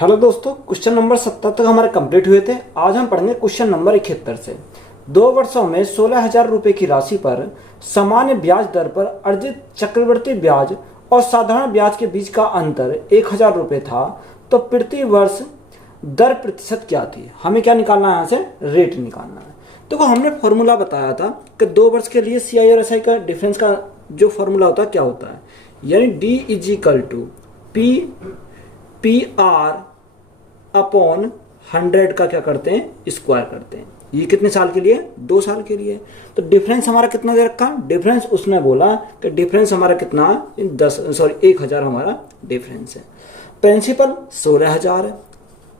Hello दोस्तों, question number 70 तक हमारे कंप्लीट हुए थे। आज हम पढ़ेंगे क्वेश्चन नंबर 71 से। 2 वर्षों में 16,000 रुपए की राशि पर सामान्य ब्याज दर पर अर्जित चक्रवृद्धि ब्याज और साधारण ब्याज के बीच का अंतर 1,000 रुपए था, तो प्रति वर्ष दर प्रतिशत क्या थी। हमें क्या निकालना है, यहाँ से रेट निकालना है। देखो, हमने फॉर्मूला बताया था कि 2 वर्ष के लिए CI और SI का डिफरेंस का जो फॉर्मूला होता है क्या होता है, यानी D = PR अपॉन 100 का क्या करते हैं, स्क्वायर करते हैं। ये कितने साल के लिए, 2 साल के लिए। तो डिफरेंस हमारा कितना दे रखा, डिफरेंस उसने बोला कि डिफरेंस हमारा कितना 1,000 हमारा डिफरेंस है। प्रिंसिपल 16,000 है।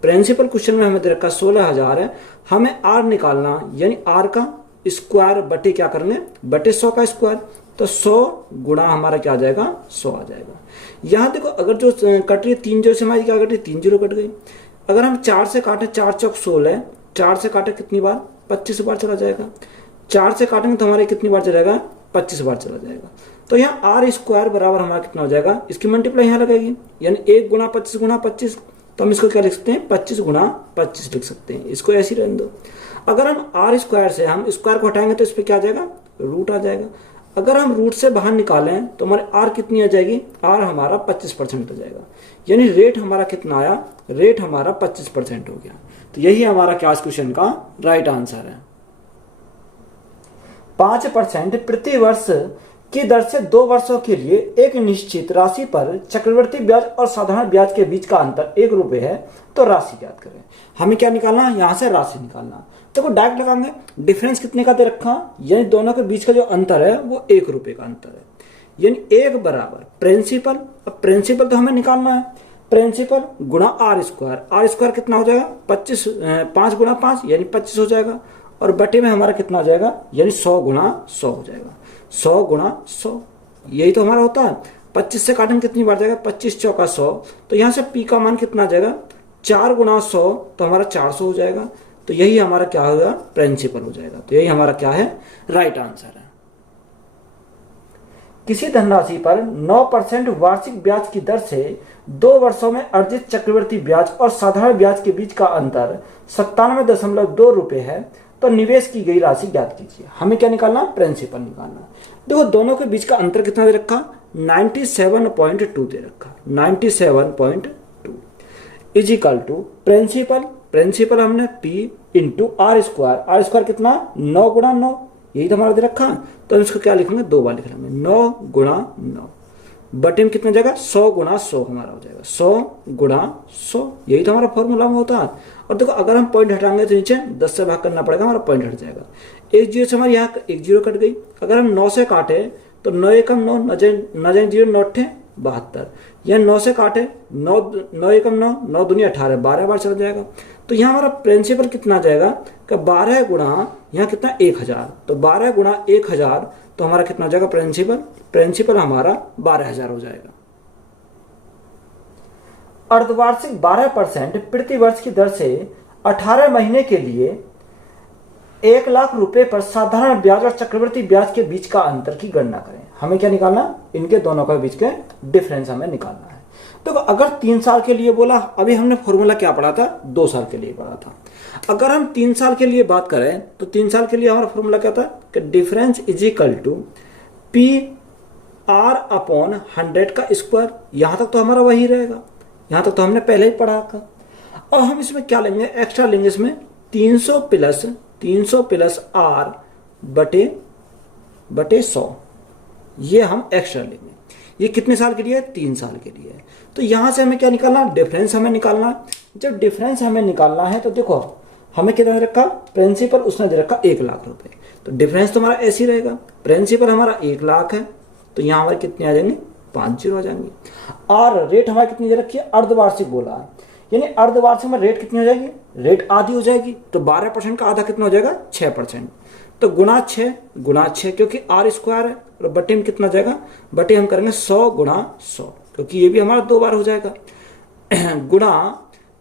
प्रिंसिपल क्वेश्चन में हमें दे रखा 16,000 है। हमें R निकालना, यानी R का स्क्वायर बटे क्या करने, बटे 100 का स्क्वायर। तो 100 गुणा हमारा क्या आ जाएगा, 100 आ जाएगा। यहाँ देखो, अगर जो कट रही है 3 0 से हमारी क्या कट रही है, 3 0 कट गई। अगर हम 4 से काटे, 4 चौक 16, 4 से काटे कितनी बार, 25 बार चला जाएगा। 4 से काटेंगे तो हमारे कितनी बार चलेगा, 25 बार चला जाएगा। तो यहाँ R स्क्वायर बराबर हमारा कितना हो जाएगा, इसकी मल्टीप्लाई यहाँ लगेगी, यानी 1 गुणा 25 गुणा 25। तो हम इसको क्या लिख सकते हैं, 25 गुणा 25 लिख सकते हैं। इसको ऐसे ही रहने दो। अगर हम R स्क्वायर से हम स्क्वायर को हटाएंगे तो इस पर क्या आ जाएगा, रूट आ जाएगा। अगर हम रूट से बाहर निकालें तो हमारे R कितनी आ जाएगी, R हमारा 25% हो जाएगा। यानी रेट हमारा कितना आया, रेट हमारा 25% हो गया। तो यही हमारा क्या क्वेश्चन का राइट आंसर है। 5% प्रति वर्ष की दर से 2 वर्षों के लिए एक निश्चित राशि पर चक्रवृद्धि ब्याज और साधारण ब्याज के बीच का अंतर 1 रुपए है, तो राशि ज्ञात करें। हमें क्या निकालना है, यहां से राशि निकालना। देखो, डायरेक्ट लगाएंगे, डिफरेंस कितने का दे रखा, यानी दोनों के बीच का जो अंतर है वो 1 रुपए का अंतर है। यानी 1 बराबर प्रिंसिपल। अब प्रिंसिपल तो हमें निकालना है, प्रिंसिपल गुणा R स्क्वायर। R स्क्वायर कितना हो जाएगा, 5 गुणा 5 यानी 25 हो जाएगा। और बटे में हमारा कितना आ जाएगा, यानी 100 गुणा 100 हो जाएगा। 100 गुणा 100 यही तो हमारा होता है। 25 से काटेंगे कितनी बार जाएगा, 25 चौका 100। तो यहाँ से P का मान कितना आ जाएगा, 4 गुणा 100, तो हमारा 400 हो जाएगा। तो यही हमारा क्या होगा, प्रिंसिपल हो जाएगा। तो यही हमारा क्या है, राइट आंसर है। किसी धनराशि पर 9% वार्षिक ब्याज की दर से 2 वर्षों में अर्जित चक्रवृद्धि ब्याज और साधारण ब्याज के बीच का अंतर 97.2 रुपए है, तो निवेश की गई राशि ज्ञात कीजिए। हमें क्या निकालना, प्रिंसिपल निकालना। देखो, दोनों के बीच का अंतर कितना दे रखा, 97.2 दे रखा। 97.2 = प्रिंसिपल। प्रिंसिपल हमने P × R square. R square कितना, 9 गुणा 9, यही तो हमारा दे रखा। तो हम इसको क्या लिखेंगे, 2 बार लिख लेंगे। 9 गुणा 9 बटे में कितना जाएगा, 100 गुणा 100 हमारा हो जाएगा। 100 गुणा 100 यही तो हमारा फॉर्मूला में होता है। और देखो, अगर हम पॉइंट हटाएंगे तो नीचे 10 से भाग करना पड़ेगा, हमारा पॉइंट हट जाएगा। 1 0 से हमारे यहाँ 1 0 कट गई। अगर हम 9 से काटे तो 9 एकम 9, न जाए 0, 9 8 72। यह 9 से काटे, 9 एकम 9, 9 दूनी 18, 12 बार चला जाएगा। तो यहाँ हमारा प्रिंसिपल कितना आ जाएगा कि 12 गुणा यहाँ कितना 1000। तो 12 गुणा 1000 तो हमारा कितना हो जाएगा, प्रिंसिपल। प्रिंसिपल हमारा 12,000 हो जाएगा। अर्धवार्षिक 12% प्रति वर्ष की दर से 18 महीने के लिए 1 लाख रुपए पर साधारण ब्याज और चक्रवृद्धि ब्याज के बीच का अंतर की गणना करें। हमें क्या निकालना, इनके दोनों के बीच के डिफरेंस हमें निकालना है। तो अगर 3 साल के लिए बोला, अभी हमने फॉर्मूला क्या पढ़ा था, 2 साल के लिए पढ़ा था। अगर हम 3 साल के लिए बात करें तो 3 साल के लिए हमारा फॉर्मूला क्या था कि डिफरेंस = PR अपॉन 100 का स्क्वायर। यहां तक तो हमारा वही रहेगा, यहां तक तो हमने पहले ही पढ़ा था। अब हम इसमें क्या लेंगे, एक्स्ट्रा लेंगे। इसमें 300 प्लस R बटे 100, ये हम एक्स्ट्रा लेंगे। ये कितने साल के लिए है, 3 साल के लिए है। तो यहां से हमें क्या निकालना, डिफरेंस हमें निकालना। जब डिफरेंस हमें निकालना है तो देखो, हमें कितना दे रखा, प्रिंसिपल उसने दे रखा 1 लाख रुपए। तो डिफरेंस तो हमारा ऐसे ही रहेगा। प्रिंसिपल हमारा 1 लाख है, तो यहाँ हमारे कितने आ जाएंगे, 5 0 आ जाएंगे। और रेट हमारी कितनी दे रखी है, अर्धवार्षिक बोला है, यानी अर्धवार्षिक में रेट कितनी हो जाएगी, रेट आधी हो जाएगी। तो 12% का आधा कितना हो जाएगा, 6%। तो गुणा 6 क्योंकि R स्क्वायर है। और बटे में कितना जाएगा, बटे हम करेंगे 100 गुणा 100, क्योंकि ये भी हमारा 2 बार हो जाएगा। गुणा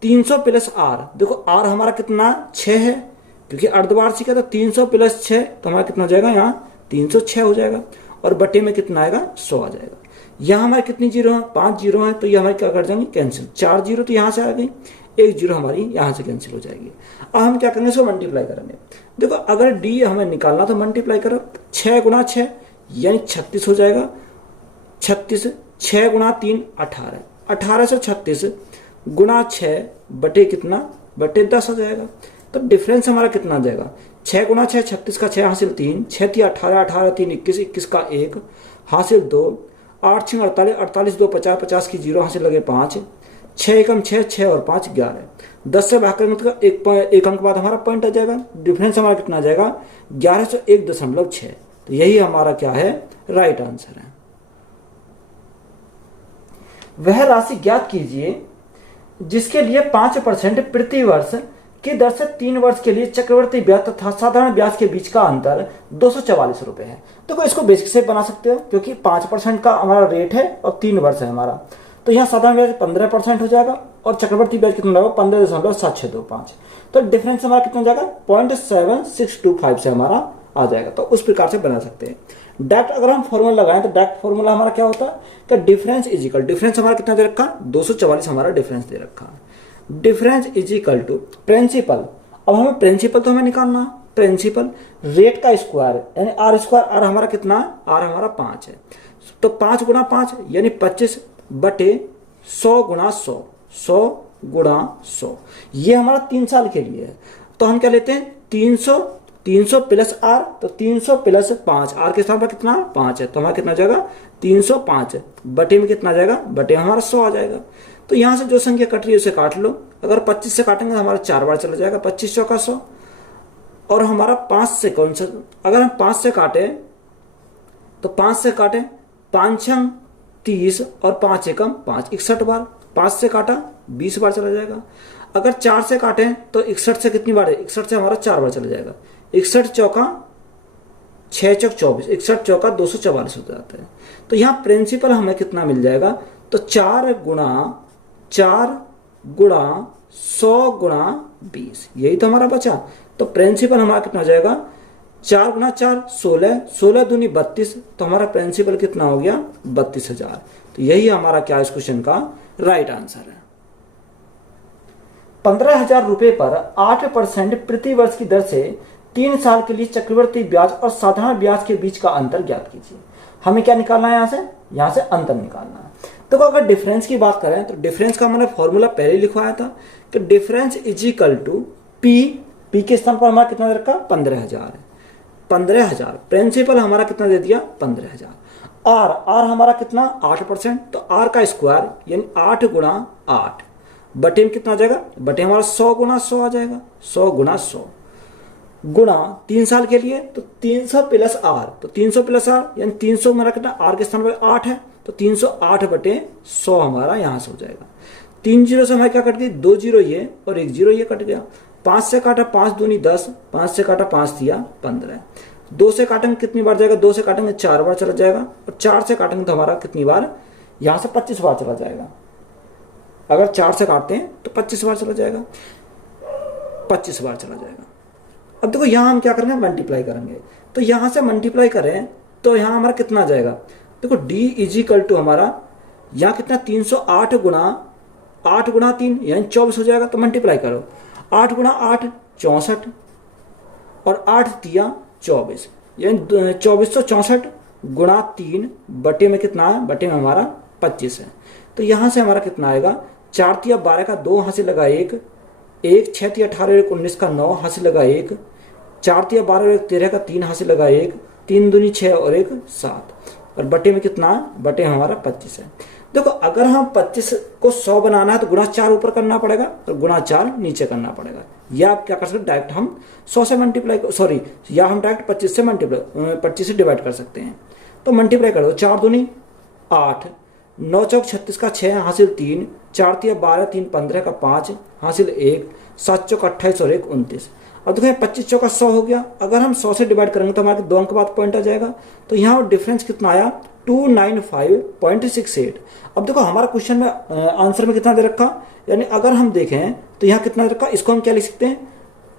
300 प्लस R। देखो, R हमारा कितना 6 है, क्योंकि अर्धवार्षिक है। तो 300 प्लस 6 तो हमारा कितना हो जाएगा, यहाँ 306 हो जाएगा। और बटे में कितना आएगा, 100 आ जाएगा। यहाँ हमारे कितनी जीरो है, 5 जीरो है, तो ये हमारे क्या कर जाएंगे, कैंसिल। 4 जीरो तो यहाँ से आ गई, 1 जीरो हमारी यहाँ से कैंसिल हो जाएगी। अब हम क्या करेंगे, इसको मल्टीप्लाई करेंगे। देखो अगर डी हमें निकालना तो मल्टीप्लाई करो, 6 गुणा 6 यानी 36 हो जाएगा। 36, 6 गुणा 3 18, 1836 गुणा 6 बटे कितना, बटे 10 हो जाएगा। तो डिफरेंस हमारा कितना आ जाएगा, 6 गुणा 6 36 का 6 हासिल 3, 6 3 18, 18 3 21, 21 का 1 हासिल 2, 8 6 48, 48 2 50, 50 की 0 हासिल लगे 5, 6 एकम 6, 6 और 5 11, 10 से भाग करेंगे मतलब एक अंक बाद हमारा पॉइंट आ जाएगा। डिफरेंस हमारा कितना आ जाएगा, 1101.6। तो यही हमारा क्या है, राइट आंसर है। वह राशि ज्ञात कीजिए जिसके लिए 5% प्रति वर्ष की दर से 3 वर्ष के लिए चक्रवर्ती ब्याज तथा साधारण ब्याज के बीच का अंतर 244 रुपए है। तो इसको बेसिक से बना सकते हो, क्योंकि 5% का हमारा रेट है और 3 वर्ष है हमारा, तो यहाँ साधारण ब्याज 15% हो जाएगा और चक्रवर्ती ब्याज कितना होगा, 15.7625। तो डिफरेंस हमारा कितना हो जाएगा, 0.7625 से हमारा आ जाएगा। तो उस प्रकार से बना सकते हैं। डायरेक्ट अगर हम फॉर्मूला लगाएं तो डायरेक्ट फॉर्मूला हमारा क्या होता है, तो डिफरेंस इज इक्वल, डिफरेंस हमारा कितना दे रखा, 244 हमारा डिफरेंस दे रखा। Difference is equal to principal. अब हमें प्रिंसिपल तो हमें निकालना, प्रिंसिपल रेट का स्क्वायर यानी आर स्क्वायर, आर हमारा कितना, आर हमारा 5 है, तो 5 गुणा 5 यानी 25 बटे 100 गुणा 100, 100 गुणा 100, ये हमारा 3 साल के लिए है। तो हम क्या लेते हैं, 300 प्लस आर, तो 300 प्लस 5, आर के स्थान पर कितना 5 है, तो हमारा कितना जाएगा 305 बटे में कितना जाएगा, बटे हमारा 100 आ जाएगा। तो यहां से जो संख्या कट रही है उसे काट लो। अगर 25 से काटेंगे तो हमारा 4 बार चला जाएगा, 25 चौका 100, और हमारा 5 से कौन सा, अगर हम 5 से काटे तो 5 से काटे, 5 छंग 30 और 5 एकम 5, 61 बार। 5 से काटा 20 बार चला जाएगा। अगर 4 से काटे तो 61 से कितनी बार है, 61 से हमारा 4 बार चला जाएगा। 61 चौका 6 चौक 24, 61 चौका 244 हो जाता है। तो यहाँ प्रिंसिपल हमें कितना मिल जाएगा, तो 4 गुणा 100 गुणा 20, यही तो हमारा बचा। तो प्रिंसिपल हमारा कितना हो जाएगा, 4 गुणा 4 16, 16 दूनी 32, तो हमारा प्रिंसिपल कितना हो गया 32,000। तो यही हमारा क्या इस क्वेश्चन का राइट आंसर है। 15,000 रुपए पर 8% प्रति वर्ष की दर से 3 साल के लिए चक्रवर्ती ब्याज और साधारण ब्याज के बीच का अंतर ज्ञात कीजिए। हमें क्या निकालना है, यहां से अंतर निकालना है। तो अगर डिफरेंस की बात करें तो डिफरेंस का मैंने फॉर्मूला पहले लिखवाया था कि difference is equal to P के स्थान पर हमारा कितना रखा, 15,000 है। 15,000 प्रिंसिपल हमारा कितना दे दिया, 15,000। आर हमारा कितना 8%, तो आर का स्क्वायर यानी 8 गुणा 8 बटे में कितना आ जाएगा, बटे हमारा 100 गुणा 100 आ जाएगा, 100 गुणा 100 गुणा 3 साल के लिए, तो 300 प्लस आर, तो 300 प्लस आर यानी 300 हमारा कितना, आर के स्थान पर 8 है, तो 308 बटे 100 हमारा यहां से हो जाएगा। 3 जीरो से हमारा क्या कट गई, 2 जीरो ये और 1 जीरो ये कट गया। 5 से काटा 5 दूनी 10, 5 से काटा 5 दिया 15। 2 से काटेंगे कितनी बार जाएगा, 2 से काटेंगे 4 बार चला जाएगा, और 4 से काटेंगे तो हमारा कितनी बार, यहां से 25 बार चला जाएगा। अगर 4 से काटते हैं तो 25 बार चला जाएगा, 25 बार चला जाएगा। अब देखो यहां हम क्या करेंगे, मल्टीप्लाई करेंगे। तो यहां से मल्टीप्लाई करें तो यहां हमारा कितना आ जाएगा, देखो डी इज इक्वल टू हमारा यहां कितना 308 गुणा 8 गुणा 3 यानी 24 हो जाएगा। तो मल्टीप्लाई करो, 8 गुणा 8 64 और 8 दिया 24 यानी 2464 गुणा 3 बटे में कितना है, बटे में हमारा 25 है। तो यहां से हमारा कितना आएगा, 4 तिया 12 का 2 हासिल लगा 1, 6 तिया 18 19 का 9 हासिल लगा 1, 4 तिया 12 13 का 3 हासिल लगा 1, 3 दूनी 6 और 1 7, और बटे में कितना, बटे हमारा 25 है। देखो अगर हम 25 को 100 बनाना है तो गुणा 4 ऊपर करना पड़ेगा और गुणा 4 नीचे करना पड़ेगा। या आप क्या कर सकते, डायरेक्ट हम 100 से मल्टीप्लाई, सॉरी या हम डायरेक्ट 25 से मल्टीप्लाई 25 से डिवाइड कर सकते हैं। तो मल्टीप्लाई कर दो, 4 दूनी 8, 9 चौक 36 का 6 हासिल 3, 4 तिया 12 3 15 का 5 हासिल 1, 7 चौक 28 और 1 29। अब देखो 25 चौका 100 हो गया। अगर हम 100 से डिवाइड करेंगे तो हमारे 2 अंक बाद पॉइंट आ जाएगा। तो यहाँ डिफरेंस कितना आया, 295.68। अब देखो हमारा क्वेश्चन में आंसर में कितना दे रखा, यानी अगर हम देखें तो यहाँ कितना दे रखा, इसको हम क्या लिख सकते हैं,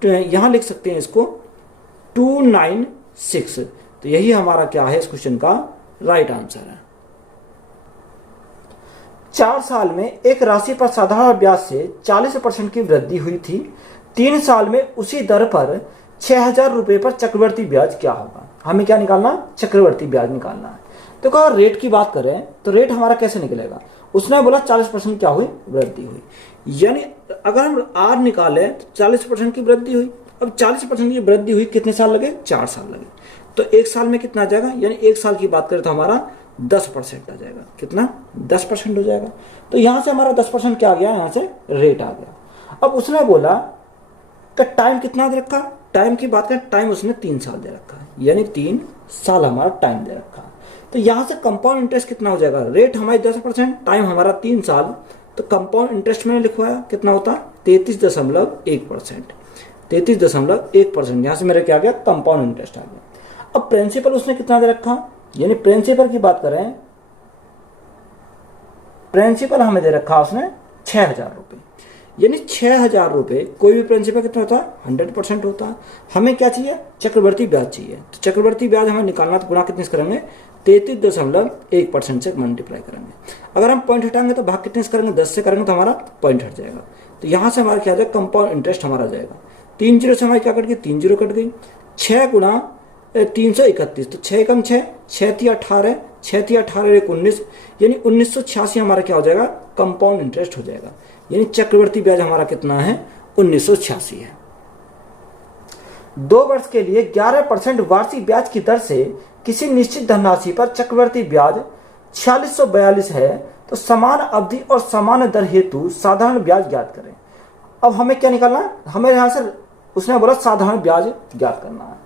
तो यहाँ लिख सकते हैं इसको 296। तो यही हमारा क्या है इस क्वेश्चन का राइट आंसर है। 4 साल में एक राशि पर साधारण ब्याज से 40% की वृद्धि हुई थी। 3 साल में उसी दर पर 6,000 रुपए पर चक्रवर्ती ब्याज क्या होगा? हमें क्या निकालना? चक्रवर्ती ब्याज निकालना है। तो अगर रेट की बात करें तो रेट हमारा कैसे निकलेगा? उसने बोला 40% क्या हुई? वृद्धि हुई। यानी अगर हम आर निकाले तो 40% की वृद्धि हुई। अब 40% की वृद्धि हुई, कितने साल लगे? 4 साल लगे। तो 1 साल में कितना आ जाएगा? यानी 1 साल की बात करें तो हमारा 10% आ जाएगा। कितना? 10% हो जाएगा। तो यहां से हमारा 10% क्या आ गया? यहां से रेट आ गया। अब उसने बोला कि टाइम कितना दे रखा? टाइम की बात करें, टाइम उसने 3 साल दे रखा है, यानी 3 साल हमारा टाइम दे रखा है। तो यहां से कंपाउंड इंटरेस्ट कितना हो जाएगा? रेट हमारी 10%, टाइम हमारा 3 साल, तो कंपाउंड इंटरेस्ट मैंने लिखवाया, कितना होता? 33.1%। 33.1%। यहां से मेरा क्या आ गया? कंपाउंड इंटरेस्ट आ गया। अब प्रिंसिपल उसने कितना दे रखा? यानी प्रिंसिपल की बात करें, प्रिंसिपल हमें दे रखा उसने 6,000 रुपए। यानी 6,000 रुपए, कोई भी प्रिंसिपल कितना होता है? 100% होता है। हमें क्या चाहिए? चक्रवर्ती ब्याज चाहिए। तो चक्रवर्ती ब्याज हमें निकालना, तो गुणा कितने से करेंगे? 33.1% से मल्टीप्लाई करेंगे। अगर हम पॉइंट हटाएंगे तो भाग कितने से करेंगे? 10 से करेंगे तो हमारा पॉइंट हट जाएगा। तो यहां से हमारा क्या आ जाएगा? कंपाउंड इंटरेस्ट हमारा जाएगा। 3 जीरो से हमारी क्या कट गई? 3 जीरो कट गई। 6 गुणा 331, तो 6 कम 6, 6 थी 18, 6 थी 18 एक 19, यानी 1986 हमारा क्या हो जाएगा? कंपाउंड इंटरेस्ट हो जाएगा। यानी चक्रवर्ती ब्याज हमारा कितना है? 1986 है। 2 वर्ष के लिए 11% वार्षिक ब्याज की दर से किसी निश्चित धनराशि पर चक्रवर्ती ब्याज 4642 है, तो समान अवधि और समान दर हेतु साधारण ब्याज ज्ञात करें। अब हमें क्या निकालना? हमें यहां से उसने बोला साधारण ब्याज ज्ञात करना है।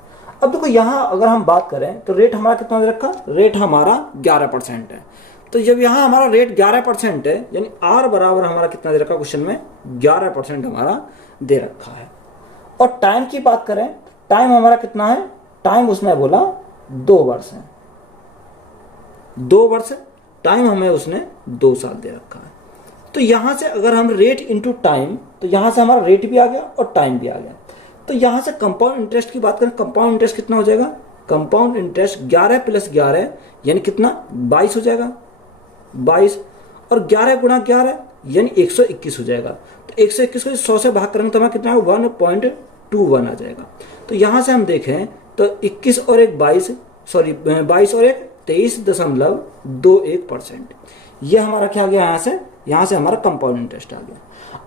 अब देखो यहां अगर हम बात करें तो रेट हमारा कितना दे रखा? रेट हमारा 11% है। तो जब यहां हमारा रेट 11% है, यानी आर बराबर हमारा कितना दे रखा? क्वेश्चन में 11% हमारा दे रखा है। और टाइम की बात करें, टाइम हमारा कितना है? टाइम उसने बोला 2 वर्ष है। 2 वर्ष टाइम, हमें उसने 2 साल दे रखा है। तो यहां से अगर हम रेट इंटू टाइम, तो यहां से हमारा रेट भी आ गया और टाइम भी आ गया। तो यहां से कंपाउंड इंटरेस्ट की बात करें, कंपाउंड इंटरेस्ट कितना हो जाएगा? कंपाउंड इंटरेस्ट 11 + 11 यानी कितना? 22 हो जाएगा। 22 और 11 गुणा 11 यानी 121 हो जाएगा। तो 121 को 100 से भाग करेंगे तो हमारा कितना? 1.21 आ जाएगा। तो यहां से हम देखें तो 21 और 1 22, सॉरी 22 और 1 23.21%। ये हमारा क्या आ गया? यहां से हमारा कंपाउंड इंटरेस्ट आ गया।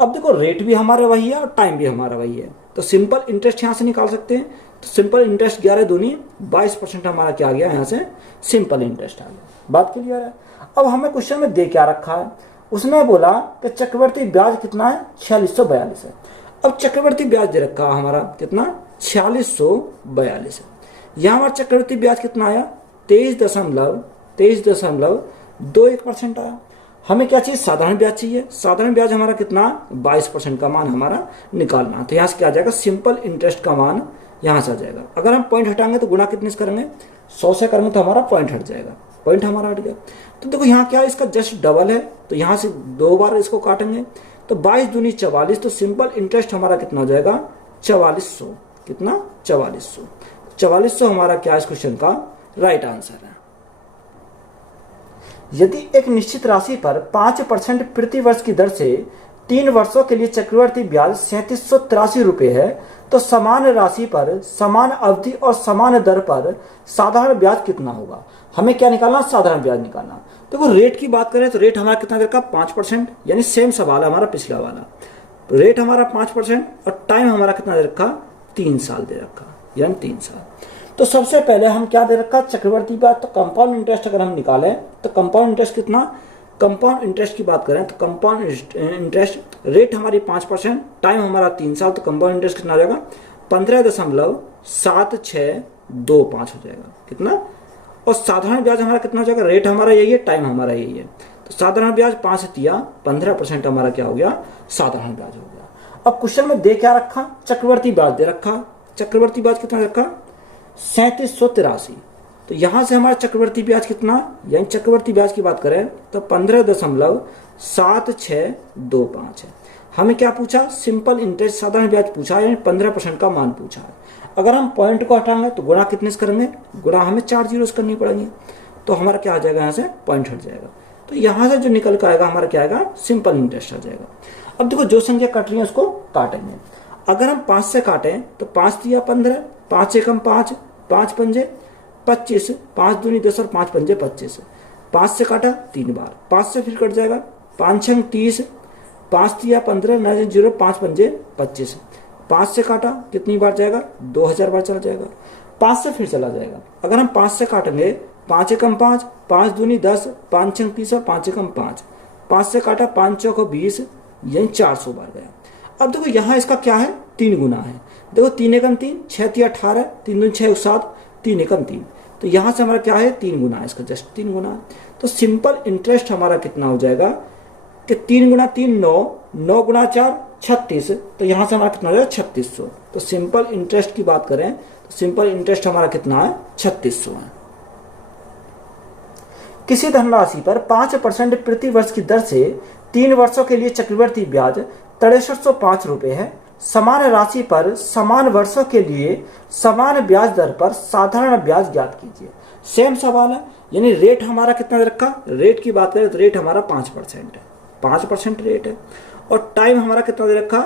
अब देखो रेट भी हमारा वही है और टाइम भी हमारा वही है, तो सिंपल इंटरेस्ट यहां से निकाल सकते हैं। तो सिंपल इंटरेस्ट 11 दूनी 22% हमारा क्या आ गया? यहां से सिंपल इंटरेस्ट आ गया। बात क्लियर है? अब हमें क्वेश्चन में दे क्या रखा है? उसने बोला कि चक्रवर्ती ब्याज कितना है? 4642 है। अब चक्रवर्ती ब्याज दे रखा हमारा कितना? 4642 है। यहां हमारा चक्रवर्ती ब्याज कितना आया? 23.21% आया। हमें क्या चाहिए? साधारण ब्याज चाहिए। साधारण ब्याज हमारा कितना? 22% का मान हमारा निकालना। तो यहां से क्या आ जाएगा? सिंपल इंटरेस्ट का मान यहां से आ जाएगा। अगर हम पॉइंट हटाएंगे तो गुणा कितने से करेंगे? 100 से करेंगे तो हमारा पॉइंट हट जाएगा। पॉइंट हमारा हट गया। तो देखो यहाँ क्या है? इसका जस्ट डबल है, तो यहां से 2 बार इसको काटेंगे तो 22 दूनी 44, तो सिंपल इंटरेस्ट हमारा कितना हो जाएगा? 4400। कितना? 4400। 4400 हमारा क्या इस क्वेश्चन का राइट आंसर है। यदि एक निश्चित राशि पर 5% प्रति वर्ष की दर से 3 वर्षों के लिए चक्रवर्ती ब्याज 3783 रुपए है, तो समान राशि पर समान अवधि और समान दर पर साधारण ब्याज कितना होगा? हमें क्या निकालना? साधारण ब्याज निकालना। देखो रेट की बात करें तो रेट हमारा कितना दे रखा? 5%, यानी सेम सवाल है हमारा पिछला वाला। रेट हमारा 5% और टाइम हमारा कितना दे रखा? 3 साल दे रखा, यानी 3 साल। तो सबसे पहले हम क्या दे रखा? चक्रवर्ती ब्याज। तो कंपाउंड इंटरेस्ट अगर हम निकालें तो कंपाउंड इंटरेस्ट कितना? कंपाउंड इंटरेस्ट की बात करें तो कंपाउंड इंटरेस्ट रेट हमारी 5%, टाइम हमारा 3 साल, तो कंपाउंड इंटरेस्ट कितना आ जाएगा? 15.7625 हो जाएगा। कितना? और साधारण ब्याज हमारा कितना हो जाएगा? रेट हमारा यही है, टाइम हमारा यही है, तो साधारण ब्याज 5 से 15% हमारा क्या हो गया? साधारण ब्याज हो गया। अब क्वेश्चन में दे क्या रखा? चक्रवर्ती ब्याज दे रखा। चक्रवर्ती ब्याज कितना रखा? 3783। तो यहां से हमारा चक्रवर्ती ब्याज कितना? यानी चक्रवर्ती ब्याज की बात करें तो 15.7625 है। हमें क्या पूछा? सिंपल इंटरेस्ट साधारण ब्याज पूछा, यानी 15% का मान पूछा है। अगर हम पॉइंट को हटाएंगे तो गुणा कितने से करेंगे? गुणा हमें 4 जीरो करनी पड़ेंगी, तो हमारा क्या आ जाएगा? यहाँ से पॉइंट हट जाएगा। तो यहां से जो निकल कर आएगा हमारा क्या आएगा, सिंपल इंटरेस्ट आ जाएगा। अब देखो जो संख्या कट रही है उसको काटेंगे। अगर हम 5 से काटें तो 5 तिया 15, 5 एकम 5, 5 पंजे 25, 5 दूनी 10 और 5 पंजे 25। 5 से काटा 3 बार, 5 से फिर कट जाएगा, 5 छंग 30, 5 तिया 15, 9 0, 5 पंजे 25। 5 से काटा कितनी बार जाएगा, 2000 बार चला जाएगा। 5 से फिर चला जाएगा। अगर हम 5 से काटेंगे, 5 एकम 5, 5 दूनी 10, 5 छंग 30 और 5 एकम 5। 5 से काटा 5 चौको 20, यही 400 बार गया। अब देखो यहाँ इसका क्या है, 3 गुना है। देखो 3 एकम 3, 6 तिया 18, 3 दूनी 6 7, 3 एकम 3। तो यहाँ से हमारा क्या है, 3 गुना है, इसका जस्ट 3 गुना है। तो सिंपल इंटरेस्ट हमारा कितना हो जाएगा कि 3 गुना 3 9, 9 गुना 4 36। तो यहाँ से हमारा कितना हो जाएगा, 3600। तो सिंपल इंटरेस्ट की बात करें तो सिंपल इंटरेस्ट हमारा कितना है, 3600 है। किसी धनराशि पर 5% प्रति वर्ष की दर से 3 वर्षों के लिए चक्रवृद्धि ब्याज 6305 रुपए है। समान राशि पर समान वर्षों के लिए समान ब्याज दर पर साधारण ब्याज ज्ञात कीजिए। सेम सवाल है, यानी रेट हमारा कितना दे रखा, रेट की बात करें तो रेट हमारा 5% है, 5% रेट है। और टाइम हमारा कितना दे रखा,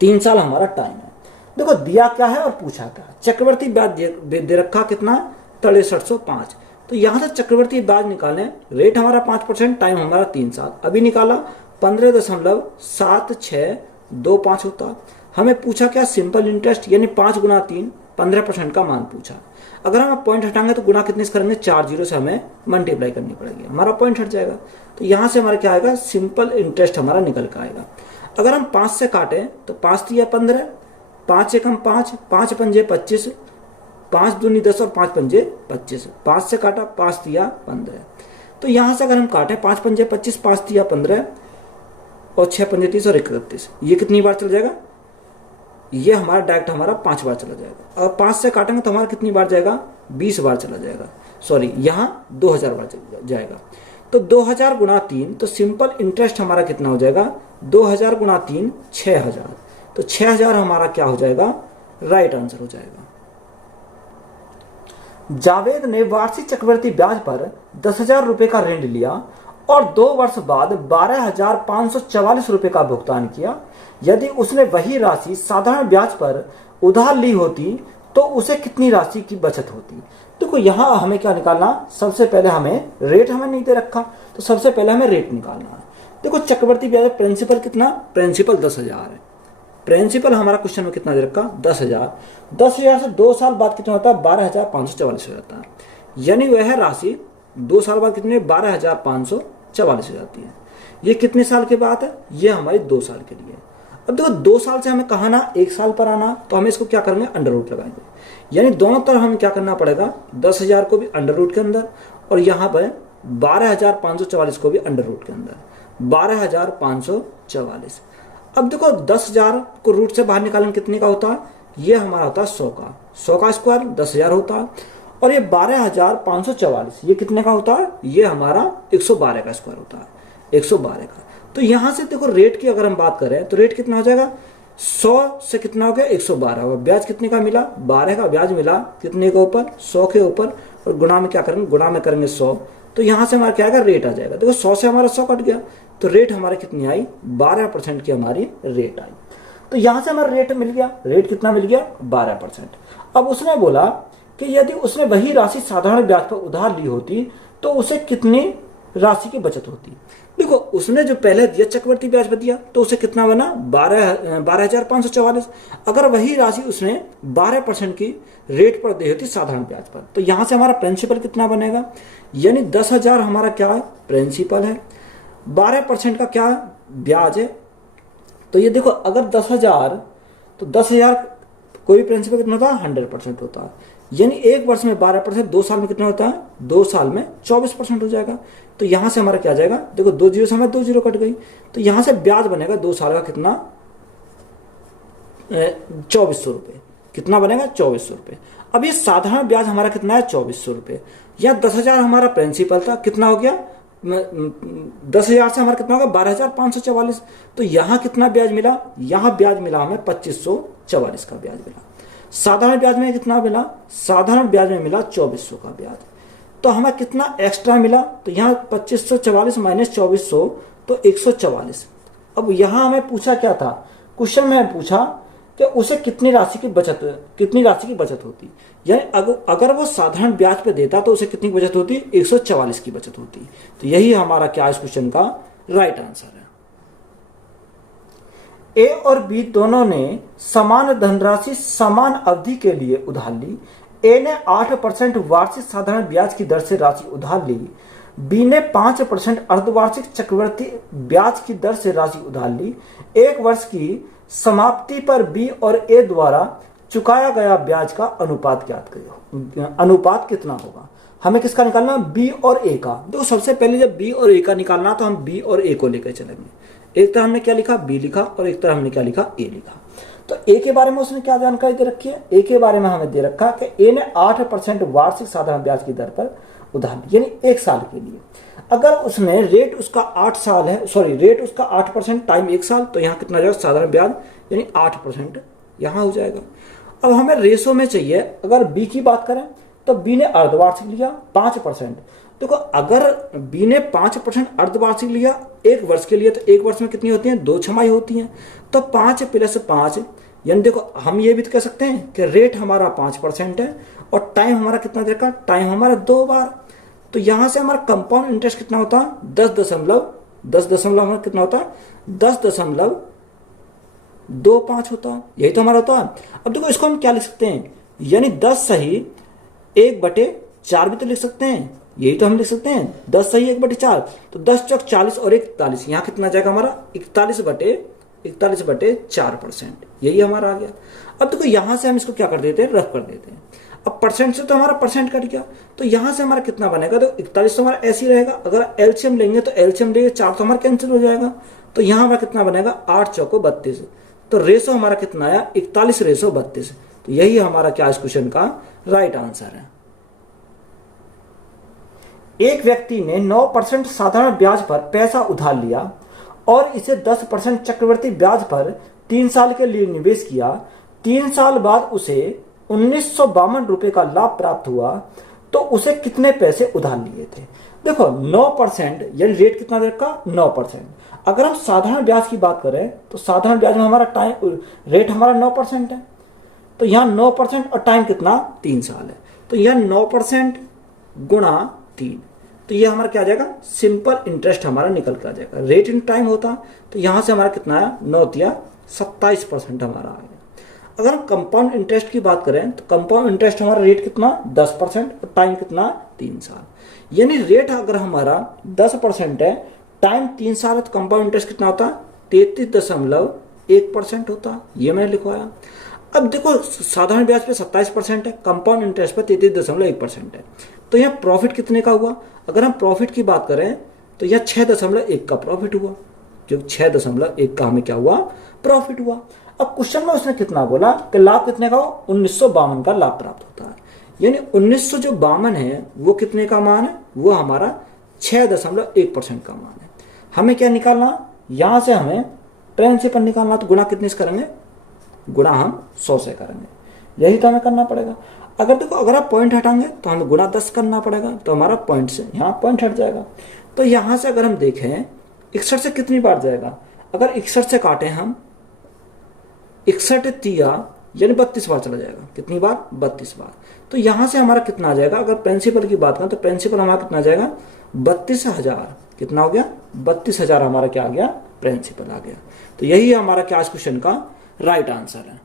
3 साल हमारा टाइम है। देखो दिया क्या है और पूछा क्या है, चक्रवृद्धि ब्याज दे रखा कितना, 6305। तो यहां से चक्रवृद्धि ब्याज निकालें, रेट हमारा 5%, टाइम हमारा 3 साल। अभी निकाला 15.7625 होता। हमें पूछा क्या, सिंपल इंटरेस्ट, यानी 5 गुना 3, 15% का मान पूछा। अगर हम पॉइंट हटाएंगे तो गुना कितने से करेंगे, 4 जीरो से हमें मल्टीप्लाई करनी पड़ेगी, हमारा पॉइंट हट जाएगा। तो यहां से हमारा क्या आएगा, सिंपल इंटरेस्ट हमारा निकल कर आएगा। अगर हम 5 से काटें तो 5 तिया 15, 5 एकम 5, 5 पंजे 25, 5 दूनी 10 और 5 पंजे 25। 5 से काटा 5 तिया 15। तो यहां से अगर हम काटें 5 पंजे 25, 5 तिया 15 और 6 पंजे 30 और 31, ये कितनी बार चल जाएगा, ये हमारा डायरेक्ट हमारा 5 बार चला जाएगा। और 5 से काटेंगे तो हमारा कितनी बार जाएगा, 20 बार चला जाएगा, सॉरी यहाँ 2000 बार चला जाएगा। तो 2000 गुना 3, तो सिंपल इंटरेस्ट हमारा कितना हो जाएगा, 2000 गुना 3 6000। तो 6000 हमारा क्या हो जाएगा, राइट आंसर हो जाएगा। जावेद ने वार्षिक चक्रवृद्धि ब्याज पर 10,000 रुपए का ऋण लिया और 2 वर्ष बाद 12,544 रुपए का भुगतान किया। यदि उसने वही राशि साधारण ब्याज पर उधार ली होती तो उसे कितनी राशि की बचत होती। देखो यहाँ हमें क्या निकालना, सबसे पहले हमें रेट हमें नहीं दे रखा, तो सबसे पहले हमें रेट निकालना है। देखो चक्रवृद्धि ब्याज प्रिंसिपल कितना, प्रिंसिपल 10,000 है। प्रिंसिपल हमारा क्वेश्चन में कितना दे रखा, 10,000। 10,000 से 2 साल बाद कितना होता है, 12,544 हो जाता है। यानी वह राशि 2 साल बाद कितने, 12,544 हो जाती है। ये कितने साल के बाद है, ये हमारी 2 साल के लिए। अब देखो 2 साल से हमें कहा ना 1 साल पर आना, तो हमें इसको क्या करेंगे, अंडर रूट लगाएंगे। यानी दोनों तरफ हमें क्या करना पड़ेगा, 10,000 को भी अंडर रूट के अंदर और यहाँ पर 12,544 को भी अंडर रूट के अंदर, 12,544। अब देखो 10,000 को रूट से बाहर निकालें कितने का होता है, ये हमारा होता है 100 का, 100 का स्क्वायर 10,000 होता है। और ये 12,544 ये कितने का होता है, ये हमारा 112 का स्क्वायर होता है, 112 का। तो यहां से देखो रेट की अगर हम बात करें तो रेट कितना हो जाएगा, 100 से कितना हो गया, 112 होगा। ब्याज कितने का मिला, 12 का ब्याज मिला, कितने के ऊपर, 100 के ऊपर। और गुणा में क्या करेंगे, गुणा में करेंगे 100। तो यहां से हमारा क्या आएगा, रेट आ जाएगा। देखो 100 से हमारा 100 कट गया, तो रेट हमारे कितनी आई, 12% की हमारी रेट आई। तो यहां से हमारा रेट मिल गया, रेट कितना मिल गया, 12%। अब उसने बोला कि यदि उसने वही राशि साधारण ब्याज पर उधार ली होती तो उसे कितनी राशि की बचत होती। देखो उसने जो पहले दिया चक्रवृद्धि ब्याज पर दिया तो उसे कितना बना, 12,544। अगर वही राशि उसने 12% की रेट पर दी होती साधारण ब्याज पर, तो यहां से हमारा प्रिंसिपल कितना बनेगा, यानी 10,000 हमारा क्या है, प्रिंसिपल है, 12% का क्या ब्याज है। तो ये देखो अगर 10,000 तो 10,000 कोई प्रिंसिपल कितना होता है, 100% होता है। यानी 1 वर्ष में 12%, 2 साल में कितना होता है, 2 साल में 24% हो जाएगा। तो यहां से हमारा क्या आ जाएगा, देखो 2 जीरो से हमारे 2 जीरो कट गई, तो यहां से ब्याज बनेगा 2 साल का कितना, 2400 रुपए। कितना बनेगा, 2400 रुपए। अब ये साधारण ब्याज हमारा कितना है, 2400 रुपए। या 10,000 हमारा प्रिंसिपल था, कितना हो गया, 10,000 से हमारा कितना होगा, 12,544। तो यहां कितना ब्याज मिला, यहां ब्याज मिला हमें 2,544 का ब्याज मिला। साधारण ब्याज में कितना मिला, साधारण ब्याज में मिला 2,400 का ब्याज। तो हमें कितना एक्स्ट्रा मिला, तो यहाँ 2544 माइनस 2400 तो 144। अब यहाँ हमें पूछा क्या था, क्वेश्चन में पूछा कि उसे कितनी राशि की बचत होती, यानी अगर वो साधारण ब्याज पे देता तो उसे कितनी बचत होती, 144 की बचत होती। तो यही हमारा क्या इस क्वेश्चन का राइट आंसर है। ए और बी दोनों ने समान धनराशि समान अवधि के लिए उधार ली। ए ने 8% वार्षिक साधारण ब्याज की दर से राशि उधार ली, बी ने 5% अर्धवार्षिक चक्रवृद्धि ब्याज की दर से राशि उधार ली। एक वर्ष की समाप्ति पर बी और ए द्वारा चुकाया गया ब्याज का अनुपात ज्ञात करो। अनुपात कितना होगा, हमें किसका निकालना, बी और ए का। देखो सबसे पहले जब बी और ए का निकालना तो हम बी और ए को लेकर चलेंगे। एक तरह हमने क्या लिखा, बी लिखा, और एक तरह हमने क्या लिखा, ए लिखा। तो ए के बारे में उसने क्या जानकारी दे रखी है, ए के बारे में हमें दे रखा कि ए ने 8% वार्षिक साधारण ब्याज की दर पर उधार ली, यानी 1 साल के लिए। अगर उसने रेट उसका 8 साल है, सॉरी रेट उसका 8% टाइम 1 साल, तो यहाँ कितना जाएगा साधारण ब्याज यानी 8% यहाँ हो जाएगा। अब हमें रेशो में चाहिए, अगर बी की बात करें तो बी ने अर्धवार्षिक लिया 5%। देखो अगर बी ने 5% अर्धवार्षिक लिया 1 वर्ष के लिए, तो 1 वर्ष में कितनी होती है, 2 छमाही होती हैं। तो 5 + 5 यानी देखो हम ये भी तो कह सकते हैं कि रेट हमारा 5% है और टाइम हमारा कितना देर का, टाइम हमारा 2 बार। तो यहां से हमारा कंपाउंड इंटरेस्ट कितना होता है, 10 हमारा कितना होता है, 10.25 होता है। यही तो हमारा होता है। अब देखो इसको हम क्या लिख सकते हैं, यानी 10 सही 1/4 भी तो लिख सकते हैं। यही तो हम लिख सकते हैं 10 सही 1/4। तो 10 चौक 40 और 41, यहाँ कितना जाएगा हमारा 41/4%। यही हमारा आ गया। अब देखो यहां से हम इसको क्या कर देते हैं, रफ कर देते हैं। अब परसेंट से तो हमारा परसेंट कट गया, तो यहां से हमारा कितना बनेगा, तो 41 तो हमारा ऐसे ही रहेगा। अगर एलसीएम लेंगे तो एलसीएम लेंगे 4 तो हमारा कैंसिल हो जाएगा। तो यहां हमारा कितना बनेगा 8 चौको 32। तो रेशो हमारा कितना आया 41/32। तो यही हमारा क्या इस क्वेश्चन का राइट आंसर है। एक व्यक्ति ने 9% साधारण ब्याज पर पैसा उधार लिया और इसे 10% चक्रवृद्धि ब्याज पर 3 साल के लिए निवेश किया। 3 साल बाद उसे 1952 रुपए का लाभ प्राप्त हुआ, तो उसे कितने पैसे उधार लिए थे। देखो 9% यानी रेट कितना देर का 9%। अगर हम साधारण ब्याज की बात करें तो साधारण ब्याज में हमारा टाइम रेट हमारा 9% है। तो यहाँ 9% और टाइम कितना 3 साल है। तो यह 9% गुणा 3, तो ये हमारा क्या आ जाएगा, सिंपल इंटरेस्ट हमारा निकल कर आ जाएगा। रेट इन टाइम होता तो यहां से हमारा कितना आया 9×27% हमारा आ गया। अगर हम कंपाउंड इंटरेस्ट की बात करें तो कंपाउंड इंटरेस्ट हमारा रेट कितना 10% और टाइम कितना 3 साल। यानी रेट अगर हमारा 10% है, टाइम 3 साल है, तो कंपाउंड इंटरेस्ट कितना होता है 33.1% होता। ये मैंने लिखवाया। अब देखो साधारण ब्याज पे 27% है, कंपाउंड इंटरेस्ट पे 33.1% है। तो यहाँ प्रॉफिट कितने का हुआ, अगर हम प्रॉफिट की बात करें तो यह 6.1 का प्रॉफिट हुआ, जो 6.1 का हमें क्या हुआ प्रॉफिट हुआ। अब क्वेश्चन में उसने कितना बोला कि लाभ कितने का हो, 1952 का लाभ प्राप्त होता है। यानी 1952 है वो कितने का मान है, वो हमारा 6.1% का मान है। हमें क्या निकालना, यहां से हमें प्रिंसिपल निकालना, तो गुणा कितने से करेंगे, गुणा हम 100 से करेंगे। यही तो हमें करना पड़ेगा। अगर देखो अगर आप पॉइंट हटाएंगे तो हमें गुणा 10 करना पड़ेगा, तो हमारा पॉइंट से यहाँ पॉइंट हट जाएगा। तो यहां से अगर हम देखें 61 से कितनी बार जाएगा, अगर 61 से काटें हम 61 तिया यानी 32 बार चला जाएगा। कितनी बार 32 बार। तो यहां से हमारा कितना आ जाएगा, अगर प्रिंसिपल की बात करें तो प्रिंसिपल हमारा कितना जाएगा 32,000। कितना हो गया 32,000 हमारा क्या आ गया प्रिंसिपल आ गया। तो यही हमारा क्या इस क्वेश्चन का राइट आंसर है।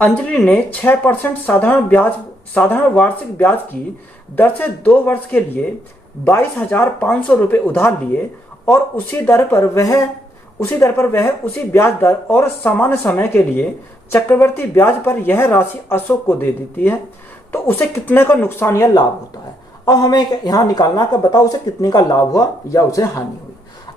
अंजलि ने 6% साधारण वार्षिक ब्याज की दर से 2 वर्ष के लिए 22,500 रुपए उधार लिए और उसी दर पर वह उसी ब्याज दर और समान समय के लिए चक्रवर्ती ब्याज पर यह राशि अशोक को दे देती है, तो उसे कितने का नुकसान या लाभ होता है। अब हमें यहाँ निकालना कि बताओ उसे कितने का लाभ हुआ या उसे हानि हुई।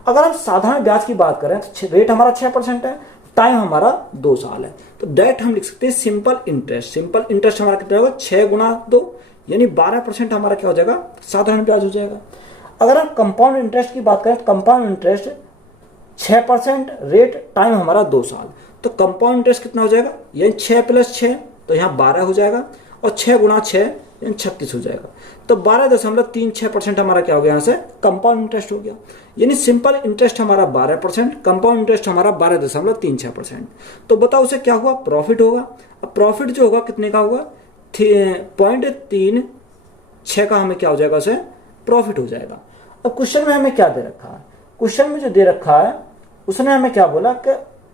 अगर हम साधारण ब्याज की बात करें तो रेट हमारा 6% है, टाइम हमारा 2 साल है, तो दैट हम लिख सकते हैं सिंपल इंटरेस्ट। सिंपल इंटरेस्ट हमारा कितना होगा 6 गुणा 2 यानी 12% हमारा क्या हो जाएगा साधारण ब्याज हो जाएगा। अगर हम कंपाउंड इंटरेस्ट की बात करें तो कंपाउंड इंटरेस्ट 6% रेट टाइम हमारा 2 साल, तो कंपाउंड इंटरेस्ट कितना हो जाएगा यानी 6 + 6 तो यहाँ 12 हो जाएगा और 6 गुणा 6 यानी 36 हो जाएगा। तो 12.36% हमारा क्या हो गया, यहाँ से कंपाउंड इंटरेस्ट हो गया। यानी सिंपल इंटरेस्ट हमारा 12%, कंपाउंड इंटरेस्ट हमारा 12.36%। तो बताओ उसे क्या हुआ, प्रॉफिट होगा। अब प्रॉफिट जो होगा कितने का होगा, 0.36 का हमें क्या हो जाएगा, उसे प्रॉफिट हो जाएगा। अब क्वेश्चन में हमें क्या दे रखा है, क्वेश्चन में जो दे रखा है उसने हमें क्या बोला कि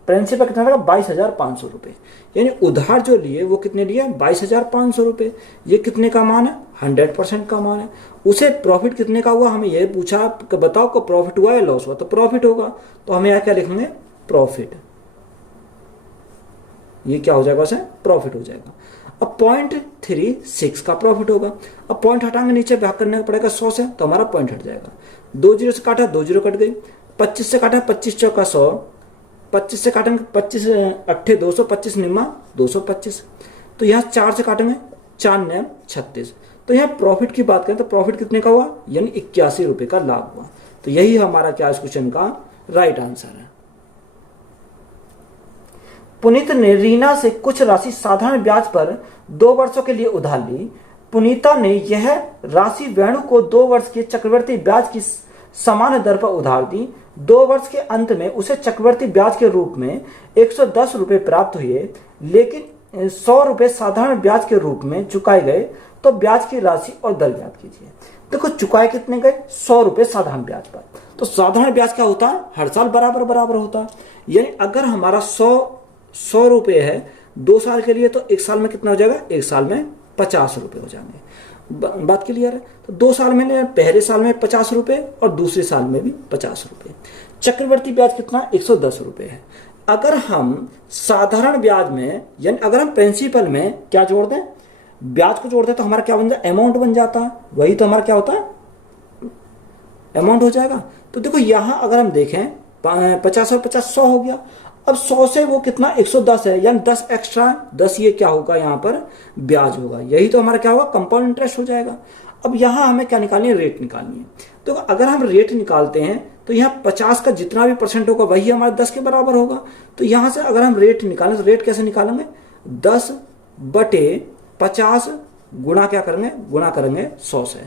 प्रिंसिपल कितना लगा, 22,500 रुपए। यानी उधार जो लिए वो कितने लिए, 22,500 रुपए। ये कितने का मान है, 100% का मान है। उसे प्रॉफिट कितने का हुआ, हमें ये पूछा कि बताओ को प्रॉफिट हुआ या लॉस हुआ, तो प्रॉफिट होगा। तो हमें यहाँ क्या लिखेंगे, प्रॉफिट। ये क्या हो जाएगा, उसे प्रॉफिट हो जाएगा। अब 0.36 का प्रॉफिट होगा। अब पॉइंट हटाएंगे, नीचे भाग करने पड़ेगा 100 से, तो हमारा पॉइंट हट जाएगा। 2 जीरो से काटा, 2 जीरो कट गई। 25 से काटा, 25 चौका 100, 25 से काटेंगे 25 अट्ठे 200, 25 निम्मा 225। तो यहाँ 4 से काटेंगे, 4 9 36। तो यहाँ प्रॉफिट की बात करें तो प्रॉफिट कितने का हुआ, यानी 81 रुपए का लाभ हुआ। तो यही हमारा क्या इस क्वेश्चन का राइट आंसर है। पुनीत ने रीना से कुछ राशि साधारण ब्याज पर 2 वर्षों के लिए उधार ली। पुनीता ने यह राशि वेणु को 2 वर्ष के चक्रवृद्धि ब्याज की समान दर पर उधार दी। 2 वर्ष के अंत में उसे चक्रवृद्धि ब्याज के रूप में 110 रुपए प्राप्त हुए, लेकिन 100 रुपए साधारण ब्याज के रूप में चुकाए गए। तो ब्याज की राशि और दर ज्ञात कीजिए। देखो चुकाए कितने गए, 100 रुपए साधारण ब्याज पर। तो साधारण ब्याज क्या होता है, हर साल बराबर बराबर होता है। यानी अगर हमारा 100 रुपए है 2 साल के लिए, तो 1 साल में कितना हो जाएगा, 1 साल में 50 रुपए हो जाएंगे। बात क्लियर है। तो 2 साल में, पहले साल में 50 रुपए और दूसरे साल में भी 50 रुपए। चक्रवर्ती ब्याज कितना, 110 रुपए है। अगर हम साधारण ब्याज में, यानी अगर हम प्रिंसिपल में क्या जोड़ दें, ब्याज को जोड़ दें, तो हमारा क्या बन जाए, अमाउंट बन जाता है। वही तो हमारा क्या होता है, अमाउंट हो जाएगा। तो देखो यहां अगर हम देखें 50 और 50 100 हो गया। अब 100 से वो कितना 110 है, यानी 10 एक्स्ट्रा, 10 ये क्या होगा, यहाँ पर ब्याज होगा। यही तो हमारा क्या होगा, कंपाउंड इंटरेस्ट हो जाएगा। अब यहाँ हमें क्या निकालनी है, रेट निकालनी है। तो अगर हम रेट निकालते हैं तो यहाँ 50 का जितना भी परसेंट होगा वही हमारा 10 के बराबर होगा। तो यहाँ से अगर हम रेट निकालें तो रेट कैसे निकालेंगे, 10/50 गुणा क्या करेंगे, गुणा करेंगे 100 से।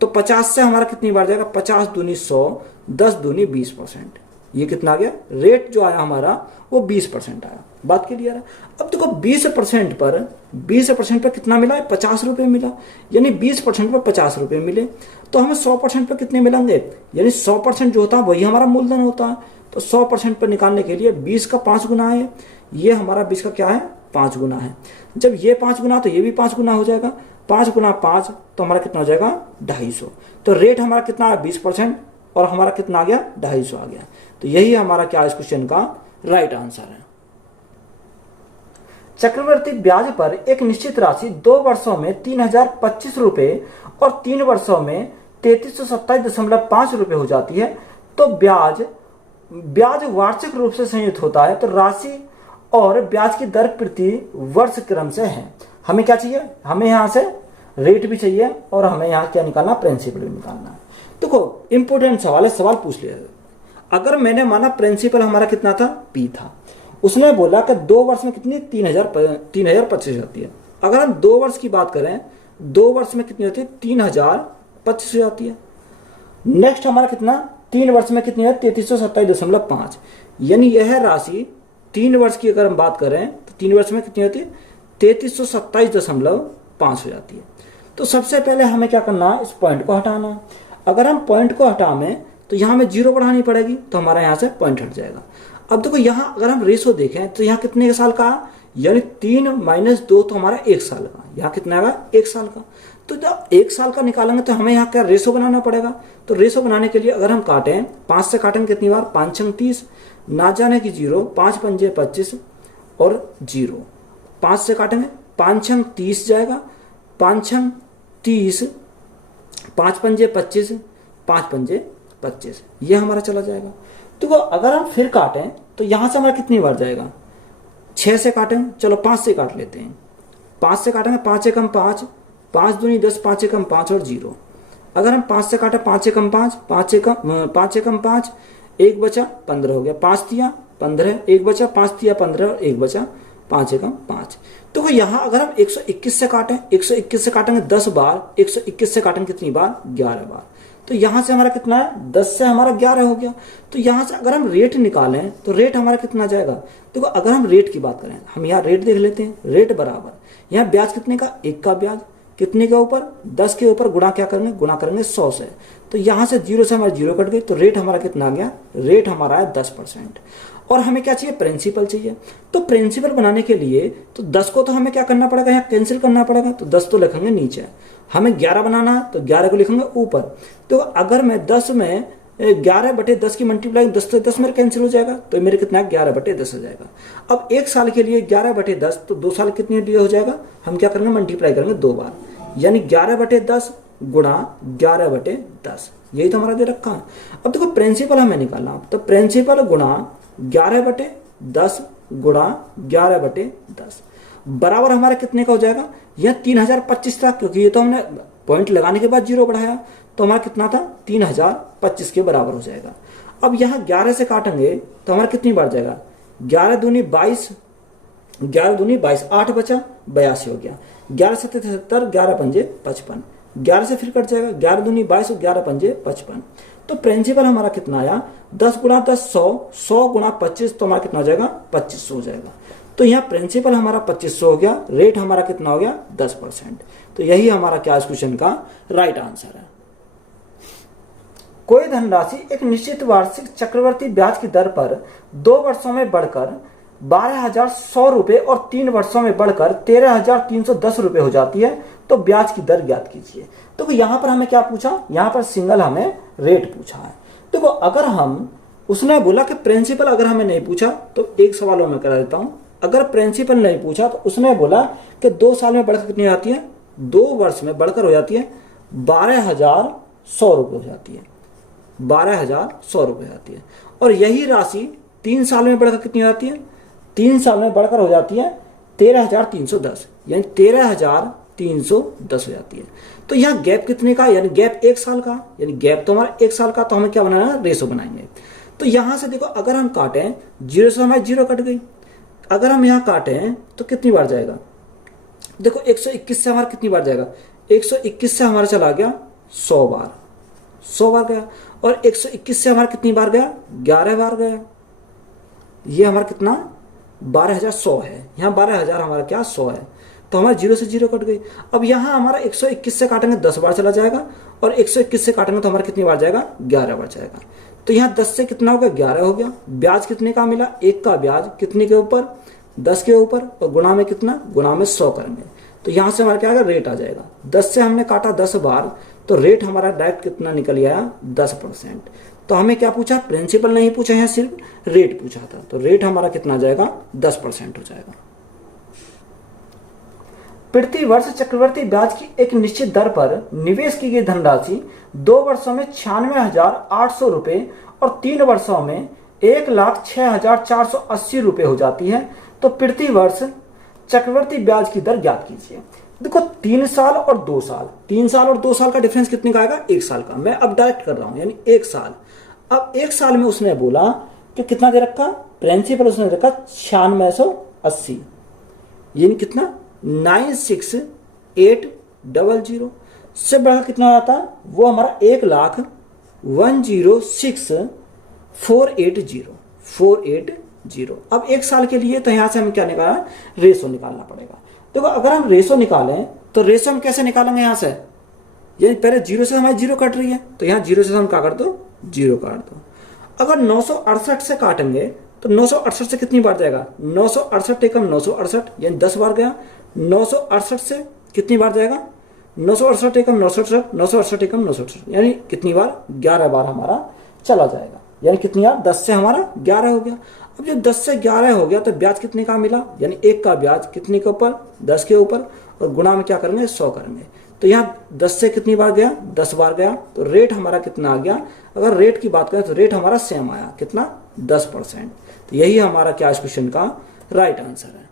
तो 50 से हमारा कितनी बार जाएगा, 50 दूनी 100, 10 दूनी 20%। ये कितना आ गया, रेट जो आया हमारा वो 20% आया। बात क्लियर है। अब देखो 20% पर कितना मिला है, 50 रुपए मिला। यानी 20% पर 50 रुपए मिले। तो हमें 100% पर कितने मिलेंगे, यानी 100% जो होता है वही हमारा मूलधन होता है। तो 100% पर निकालने के लिए 20 का 5 गुना है, ये हमारा 20 का क्या है, 5 गुना है। जब ये 5 गुना तो ये भी 5 गुना हो जाएगा। 5 गुना 5 तो हमारा कितना हो जाएगा, 250। तो रेट हमारा कितना है, 20%, और हमारा कितना आ गया, 250 आ गया। तो यही हमारा क्या इस क्वेश्चन का राइट आंसर है। चक्रवर्ती ब्याज पर एक निश्चित राशि 2 वर्षों में 3025 रुपए और 3 वर्षों में 3327.5 रुपए हो जाती है। तो ब्याज वार्षिक रूप से संयुक्त होता है। तो राशि और ब्याज की दर प्रति वर्ष क्रम से है। हमें क्या चाहिए, हमें यहां से रेट भी चाहिए और हमें यहां क्या निकालना, प्रिंसिपल भी निकालना है। देखो इंपोर्टेंट सवाल है, सवाल पूछ लिया। अगर मैंने माना प्रिंसिपल हमारा कितना था, P था, उसने बोला कि 2 वर्ष में कितनी 3025 होती है। अगर हम 2 वर्ष की बात करें, 2 वर्ष में कितनी होती है, 3025 हो जाती है। नेक्स्ट हमारा कितना, 3 वर्ष में कितनी है, 3327.5। यानी यह राशि 3 वर्ष की अगर हम बात करें तो 3 वर्ष में कितनी होती है, 3327.5 हो जाती है। तो सबसे पहले हमें क्या करना है, इस पॉइंट को हटाना। अगर हम पॉइंट को हटाएं तो यहाँ हमें 0 बढ़ानी पड़ेगी, तो हमारा यहाँ से पॉइंट हट जाएगा। अब देखो यहाँ अगर हम रेशो देखें तो यहाँ कितने साल का, यानी 3 - 2 तो हमारा 1 साल का। यहाँ कितना आएगा, 1 साल का। तो जब 1 साल का निकालेंगे तो हमें यहाँ क्या रेशो बनाना पड़ेगा। तो रेशो बनाने के लिए अगर हम काटें, 5 से काटेंगे कितनी बार, 5 छंग 30, ना जाने की 0, 5 पंजे 25 और 0। 5 से काटेंगे, 5 छंग 30 जाएगा, 5 छंग 30, 5 पंजे 25, 5 पंजे 25, ये हमारा चला जाएगा। तो अगर हम फिर काटें तो यहां से हमारा कितनी बार जाएगा, 6 से काटें, चलो 5 से काट लेते हैं। 5 से काटेंगे, 5 एकम 5, 5 दूनी 10, 5 एकम 5 और 0। अगर हम 5 से काटें, 5 एकम 5, 5 एकम 5, 1 बचा 15 हो गया, 5 तिया 15, 1 बचा, 5 तिया 15 और 1 बचा 5 एकम 5। तो यहाँ अगर हम 121 से काटें, 121 से काटेंगे 10 बार, 121 से काटेंगे कितनी बार, 11 बार। तो यहाँ से हमारा कितना है, 10 से हमारा 11 हो गया। तो यहाँ से अगर हम रेट निकालें तो रेट हमारा कितना जाएगा। देखो अगर हम रेट की बात करें, हम यहाँ रेट देख लेते हैं, रेट बराबर यहाँ ब्याज कितने का, 1 का ब्याज, कितने के ऊपर, 10 के ऊपर, गुणा क्या करेंगे, गुणा करेंगे 100 से। तो यहाँ से 0 से हमारा 0 कट गई, तो रेट हमारा कितना आ गया, रेट हमारा है 10%। और हमें क्या चाहिए, प्रिंसिपल चाहिए। तो प्रिंसिपल बनाने के लिए तो 10 को तो हमें क्या करना पड़ेगा, यहाँ कैंसिल करना पड़ेगा। तो 10 तो लिखेंगे नीचे, हमें 11 बनाना है तो 11 को लिखेंगे ऊपर। तो अगर मैं 10 में 11/10 की मल्टीप्लाई, 10 से 10 मेरे कैंसिल हो जाएगा, तो मेरे कितना 11/10 हो जाएगा। अब 1 साल के लिए 11/10, तो 2 साल कितने लिए हो जाएगा, हम क्या करेंगे, मल्टीप्लाई करेंगे 2 बार, यानी 11/10 गुणा 11/10, यही तो हमारा दे रखा है। अब देखो प्रिंसिपल हमें निकालना, तो प्रिंसिपल गुणा 11/10 गुणा 11/10 बराबर हमारा कितने का हो जाएगा, यह 3025 था, क्योंकि ये तो हमने पॉइंट लगाने के बाद 0 बढ़ाया, तो हमारा कितना था, 3025 के बराबर हो जाएगा। अब यहाँ 11 से काटेंगे तो हमारा कितनी बार जाएगा, 11 दूनी 22, 11 दूनी 22, 8 बचा 82 हो गया, 11 सत्ते 70, 11 पंजे 55, 11 से फिर कट जाएगा, 11 दूनी 22 और 11 पंजे 55। तो प्रिंसिपल हमारा कितना आया, 10 गुणा 10 100, 100 गुणा 25, तो हमारा कितना हो जाएगा, 2500 हो जाएगा। तो यहाँ प्रिंसिपल हमारा 2500 हो गया, रेट हमारा कितना हो गया, 10%। तो यही हमारा क्या इस क्वेश्चन का राइट आंसर है। कोई धनराशि एक निश्चित वार्षिक चक्रवर्ती ब्याज की दर पर 2 वर्षों में बढ़कर 12,100 रुपए और 3 वर्षों में बढ़कर 13,310 रुपए हो जाती है, तो ब्याज की दर ज्ञात कीजिए। तो यहाँ पर हमें क्या पूछा, यहाँ पर सिंगल हमें रेट पूछा है। देखो अगर हम, उसने बोला कि प्रिंसिपल अगर हमें नहीं पूछा तो एक सवाल मैं करा देता हूं, अगर प्रिंसिपल नहीं पूछा तो उसने बोला कि 2 साल में बढ़कर कितनी आती है, 2 वर्ष में बढ़कर हो जाती है 12,100 रुपये हो जाती है, 12,100 रुपये आती है। और यही राशि 3 साल में बढ़कर कितनी आती है, 3 साल में बढ़कर हो जाती है 13,310, यानी 13,310 हो जाती है। तो यहाँ गैप कितने का, यानी गैप 1 साल का, यानी गैप तो हमारा 1 साल का, तो हमें क्या बनाना है, रेशो बनाएंगे। तो यहां से देखो अगर हम काटें 0 से हमारी 0 कट गई, अगर हम यहाँ काटें तो कितनी बार जाएगा, देखो 121 से हमारा कितनी बार जाएगा, 121 से हमारा चला गया 100 बार, 100 बार गया। और 121 से हमारा कितनी बार गया, 11 बार गया, ये हमारा कितना 12,100 है, यहाँ 12,000 हमारा क्या 100 है, तो हमारा 0 से 0 कट गई। अब यहाँ हमारा 121 से काटेंगे 10 बार चला जाएगा, और 121 से काटेंगे तो हमारा कितनी बार जाएगा, 11 बार जाएगा। तो यहाँ 10 से कितना हो गया, 11 हो गया। ब्याज कितने का मिला, 1 का ब्याज, कितने के ऊपर, 10 के ऊपर, और गुणा में कितना, गुणा में 100 करेंगे, तो यहाँ से हमारा क्या आएगा, रेट आ जाएगा। 10 से हमने काटा 10 बार, तो रेट हमारा डायरेक्ट कितना निकल आया, 10%। तो हमें क्या पूछा, प्रिंसिपल नहीं पूछा, यहाँ सिर्फ रेट पूछा था, तो रेट हमारा कितना जाएगा, 10% हो जाएगा। प्रति वर्ष चक्रवर्ती ब्याज की एक निश्चित दर पर निवेश की गई धनराशि 2 वर्षों में 96,800 रुपए और 3 वर्षों में 1,06,480 रुपए हो जाती है, तो प्रति वर्ष चक्रवर्ती ब्याज की दर ज्ञात कीजिए। देखो 3 साल और 2 साल, 3 साल और 2 साल का डिफरेंस कितने का आएगा, 1 साल का। मैं अब डायरेक्ट कर रहा हूं, यानी 1 साल। अब 1 साल में उसने बोला कि कितना दे रखा, प्रिंसिपल उसने दे रखा 96,880, यानी कितना 96,800 से बढ़कर कितना आता है, वो हमारा 1,01,480। अब 1 साल के लिए तो यहां से हमें क्या निकालना, रेशो निकालना पड़ेगा। देखो अगर हम रेशो निकालें तो रेशो हम कैसे निकालेंगे, यहां से यानी पहले 0 से हमारी 0 कट रही है, तो यहां 0 से हम क्या कर दो, 0 काट दो। अगर 968 से काटेंगे तो 968 से कितनी बार जाएगा, 968 एकम 968, यानी 10 बार गया। 968 से कितनी बार जाएगा, 968 एकम 968, 968 एकम 968, यानी कितनी बार, 11 बार हमारा चला जाएगा, यानी कितनी बार, 10 से हमारा 11 हो गया। अब जब 10 से 11 हो गया तो ब्याज कितने का मिला, यानी 1 का ब्याज कितने के ऊपर, 10 के ऊपर, और गुणा में क्या करेंगे, 100 करेंगे। तो यहाँ 10 से कितनी बार गया, 10 बार गया, तो रेट हमारा कितना आ गया। अगर रेट की बात करें तो रेट हमारा सेम आया, कितना, 10%। तो यही हमारा क्या इस क्वेश्चन का राइट आंसर है।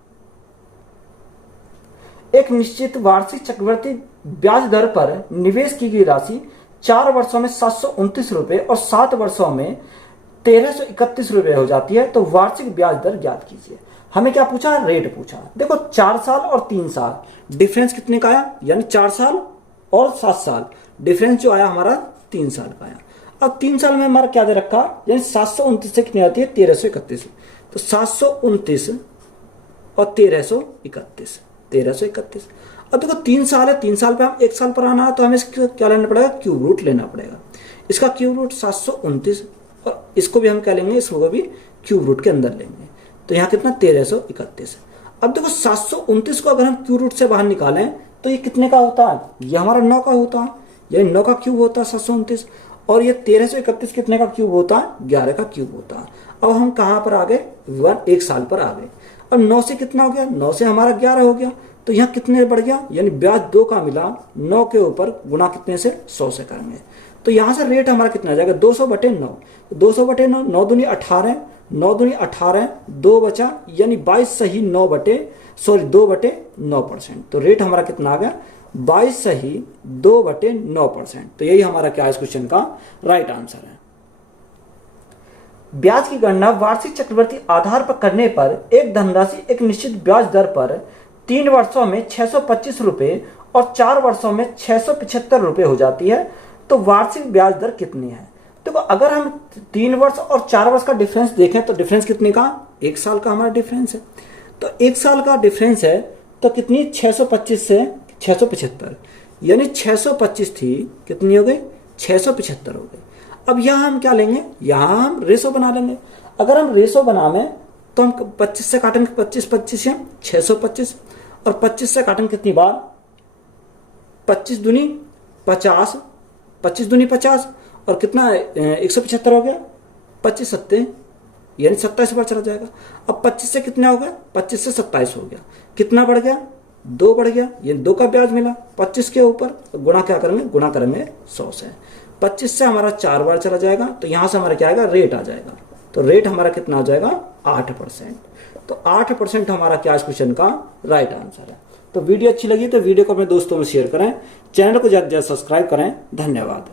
एक निश्चित वार्षिक चक्रवर्ती ब्याज दर पर निवेश की गई राशि 4 वर्षों में 729 रुपए और 7 वर्षों में 1331 रुपए हो जाती है, तो वार्षिक ब्याज दर ज्ञात कीजिए। हमें क्या पूछा, रेट पूछा। देखो 4 साल और 3 साल डिफरेंस कितने का आया, यानी 4 साल और 7 साल डिफरेंस जो आया हमारा 3 साल का आया। अब 3 साल में हमारा क्या दे रखा, यानी 729 से कितनी आती है 1331, तो 729 और 1331। अब देखो 3 साल है, 3 साल पे हम 1 साल पर आना है, तो हमें इसका क्या लेना पड़ेगा, क्यूब रूट लेना पड़ेगा। इसका क्यूब रूट 729 और इसको भी हम क्या लेंगे, इसको भी क्यूब रूट के अंदर लेंगे, तो यहाँ कितना 1331। अब देखो 729 को अगर हम क्यूब रूट से बाहर निकालें तो ये कितने का होता है, ये हमारा 9 का होता है, ये 9 का क्यूब होता है 729, और ये 1331 कितने का क्यूब होता है, 11 का क्यूब होता है। अब हम कहाँ पर आ गए, 1 साल पर आ गए। अब 9 से कितना हो गया, 9 से हमारा 11 हो गया, तो यहाँ कितने बढ़ गया, यानी ब्याज 2 का मिला 9 के ऊपर गुणा कितने से, 100 से करेंगे, तो यहाँ से रेट हमारा कितना आ जाएगा 200/9। 200/9, 9 दूनी 18, 9 दूनी 18, 2 बचा, यानी 22 सही 2/9%। तो रेट हमारा कितना आ गया 22 सही 2/9%। तो यही हमारा क्या है इस क्वेश्चन का राइट आंसर है। ब्याज की गणना वार्षिक चक्रवृद्धि आधार पर करने पर एक धनराशि एक निश्चित ब्याज दर पर 3 वर्षों में 625 रुपए और 4 वर्षों में 675 रुपए हो जाती है, तो वार्षिक ब्याज दर कितनी है। देखो अगर हम 3 वर्ष और 4 वर्ष का डिफरेंस देखें तो डिफरेंस कितने का, 1 साल का हमारा डिफरेंस है, तो 1 साल का डिफरेंस है तो कितनी 625 से 675, यानी 625 थी कितनी हो गई 675 हो गई। अब यहाँ हम क्या लेंगे, यहाँ हम रेशो बना लेंगे। अगर हम रेशो बनावे तो हम 25 से काटेंगे, 25 है 625, और 25 से काटेंगे कितनी बार, 25 दूनी 50, 25 दूनी 50, और कितना 175 हो गया, 25 सत्ते यानी 27 बार चला जाएगा। अब 25 से कितना हो गया, 25 से 27 हो गया, कितना बढ़ गया 2 बढ़ गया, ये 2 का ब्याज मिला 25 के ऊपर, तो गुणा क्या करेंगे, गुणा करेंगे 100 से। 25 से हमारा 4 बार चला जाएगा, तो यहां से हमारा क्या आएगा, रेट आ जाएगा, तो रेट हमारा कितना आ जाएगा 8%। तो 8% हमारा क्या इस क्वेश्चन का राइट आंसर है। तो वीडियो अच्छी लगी तो वीडियो को अपने दोस्तों में शेयर करें, चैनल को ज्यादा सब्सक्राइब करें। धन्यवाद।